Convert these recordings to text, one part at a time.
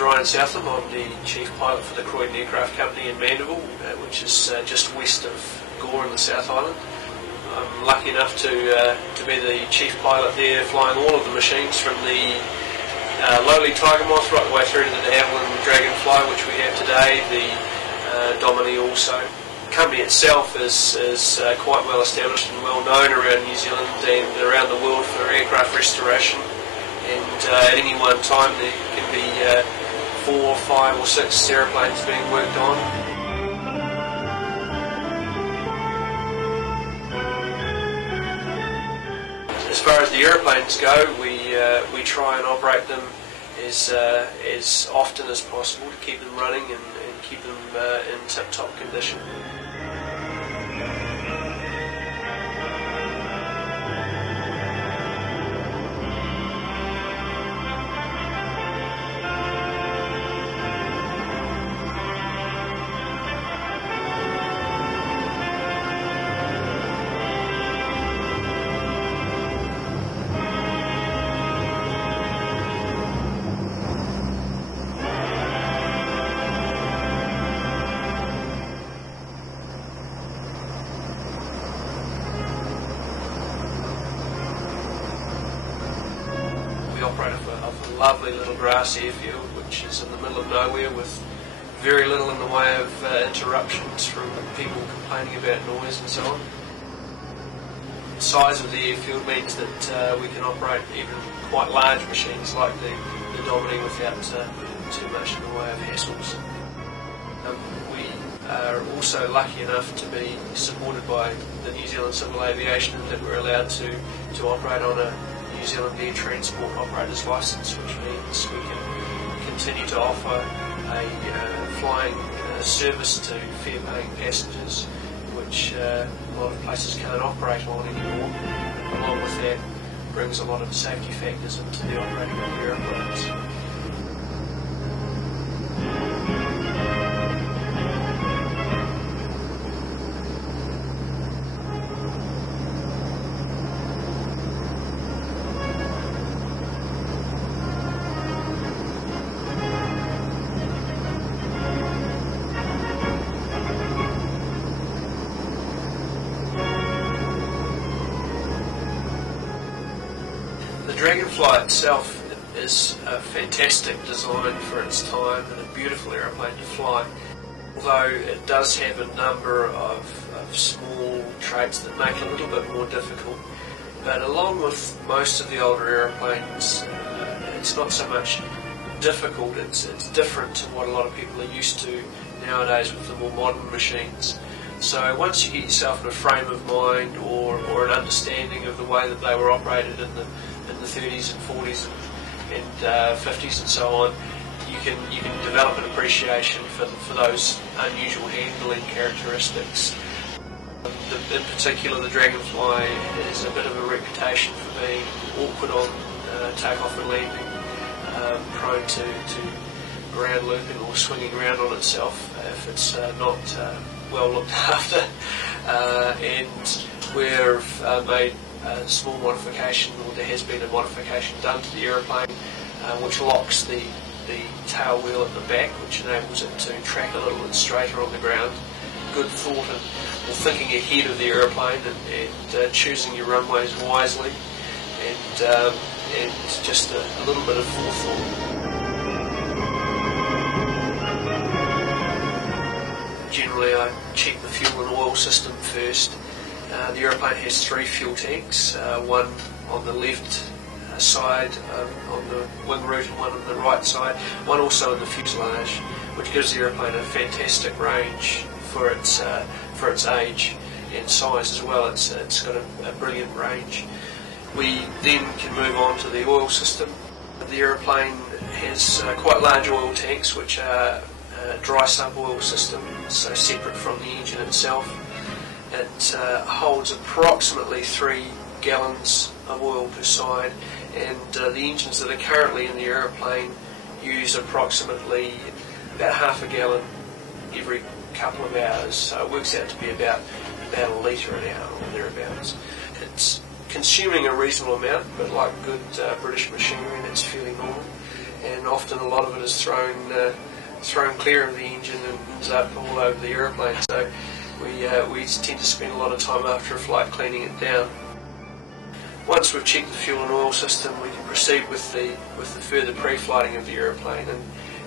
Ryan Southam. I'm the Chief Pilot for the Croydon Aircraft Company in Mandeville, which is just west of Gore in the South Island. I'm lucky enough to be the Chief Pilot there, flying all of the machines from the lowly Tiger Moth right the way through to the Avalon Dragonfly, which we have today, the Domini also. The company itself is quite well established and well known around New Zealand and around the world for aircraft restoration. And at any one time there can be 4, 5 or 6 aeroplanes being worked on. As far as the aeroplanes go, we try and operate them as often as possible to keep them running and keep them in tip-top condition. We operate off a lovely little grass airfield, which is in the middle of nowhere with very little in the way of interruptions from people complaining about noise and so on. The size of the airfield means that we can operate even quite large machines like the Domini without too much in the way of hassles. We are also lucky enough to be supported by the New Zealand Civil Aviation in that we're allowed to operate on a New Zealand Air Transport Operator's Licence, which means we can continue to offer a flying service to fare-paying passengers, which a lot of places can't operate on anymore. Along with that, brings a lot of safety factors into the operating of the aeroplanes. The Dragonfly itself is a fantastic design for its time and a beautiful aeroplane to fly, although it does have a number of small traits that make it a little bit more difficult. But along with most of the older aeroplanes, it's not so much difficult, it's different to what a lot of people are used to nowadays with the more modern machines. So once you get yourself in a frame of mind or an understanding of the way that they were operated in the 30s and 40s and 50s and so on, you can develop an appreciation for those unusual handling characteristics. In particular, the Dragonfly has a bit of a reputation for being awkward on takeoff and landing, prone to ground looping or swinging around on itself if it's not well looked after, and we've made a small modification, or there has been a modification done to the aeroplane which locks the tail wheel at the back, which enables it to track a little bit straighter on the ground. Good thought and thinking ahead of the aeroplane and choosing your runways wisely, and just a little bit of forethought. Generally, I check the fuel and oil system first. The aeroplane has 3 fuel tanks, one on the left side on the wing root and one on the right side, one also in the fuselage, which gives the aeroplane a fantastic range for its age and size as well. It's got a brilliant range. We then can move on to the oil system. The aeroplane has quite large oil tanks, which are dry sump oil system, so separate from the engine itself. It holds approximately 3 gallons of oil per side, and the engines that are currently in the aeroplane use approximately about half a gallon every couple of hours, so it works out to be about a litre an hour or thereabouts. It's consuming a reasonable amount, but like good British machinery, that's fairly normal. and often a lot of it is thrown clear of the engine and ends up all over the aeroplane. So we tend to spend a lot of time after a flight cleaning it down. Once we've checked the fuel and oil system, we can proceed with the further pre-flighting of the aeroplane,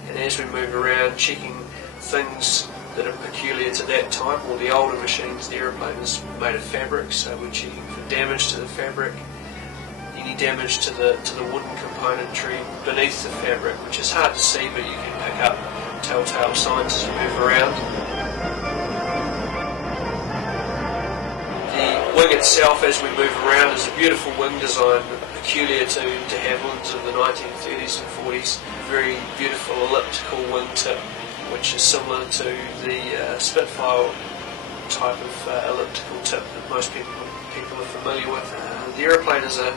and as we move around, checking things that are peculiar to that type. Or the older machines, the aeroplane is made of fabric, so we're checking for damage to the fabric, any damage to the wooden componentry beneath the fabric, which is hard to see, but you can pick up telltale signs as you move around. The wing itself, as we move around, is a beautiful wing design peculiar to Havilands of the 1930s and 40s. Very beautiful elliptical wing tip, which is similar to the Spitfire type of elliptical tip that most people are familiar with. The aeroplane is a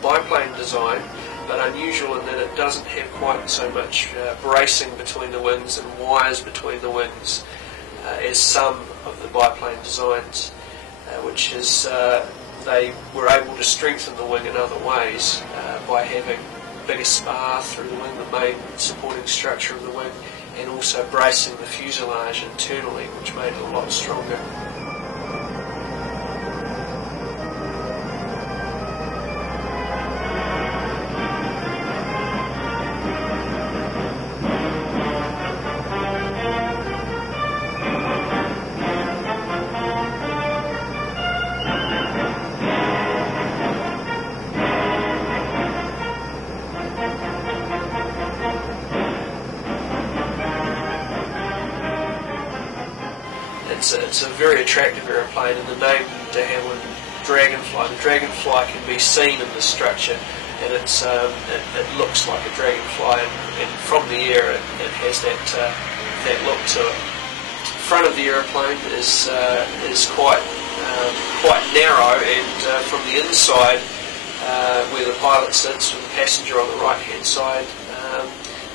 biplane design, but unusual in that it doesn't have quite so much bracing between the wings and wires between the wings as some of the biplane designs, which is they were able to strengthen the wing in other ways by having bigger spar through the wing, the main supporting structure of the wing, and also bracing the fuselage internally, which made it a lot stronger. It's a very attractive aeroplane, and the name de Havilland, Dragonfly. The Dragonfly can be seen in the structure, and it looks like a dragonfly, and from the air it has that look to it. The front of the aeroplane is quite narrow, and from the inside, where the pilot sits with the passenger on the right hand side,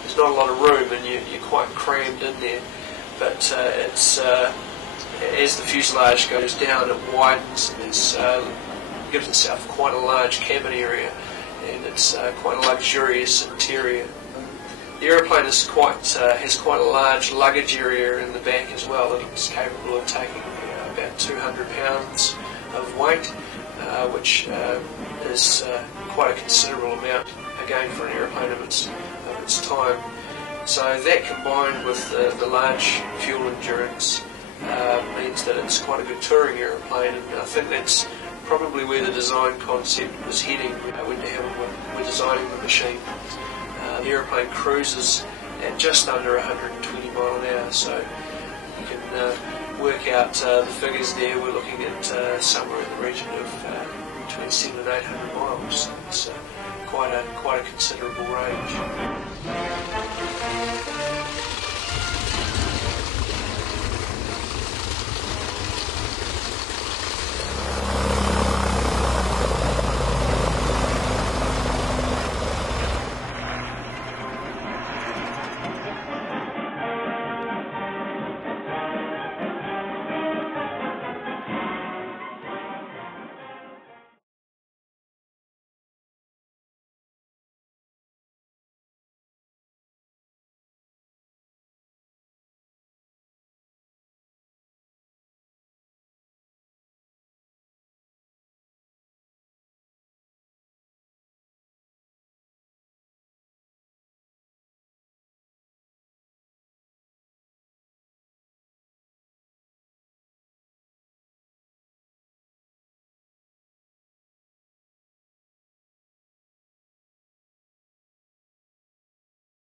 there's not a lot of room, and you're quite crammed in there. But as the fuselage goes down, it widens and gives itself quite a large cabin area, and it's quite a luxurious interior. The aeroplane is has quite a large luggage area in the back as well. It's capable of taking about 200 pounds of weight, which is quite a considerable amount, again, for an aeroplane of its time. So that, combined with the large fuel endurance, means that it's quite a good touring aeroplane, and I think that's probably where the design concept was heading when we're designing the machine. The aeroplane cruises at just under 120 mile an hour, so you can work out the figures there. We're looking at somewhere in the region of between 700 and 800 miles. It's quite a considerable range.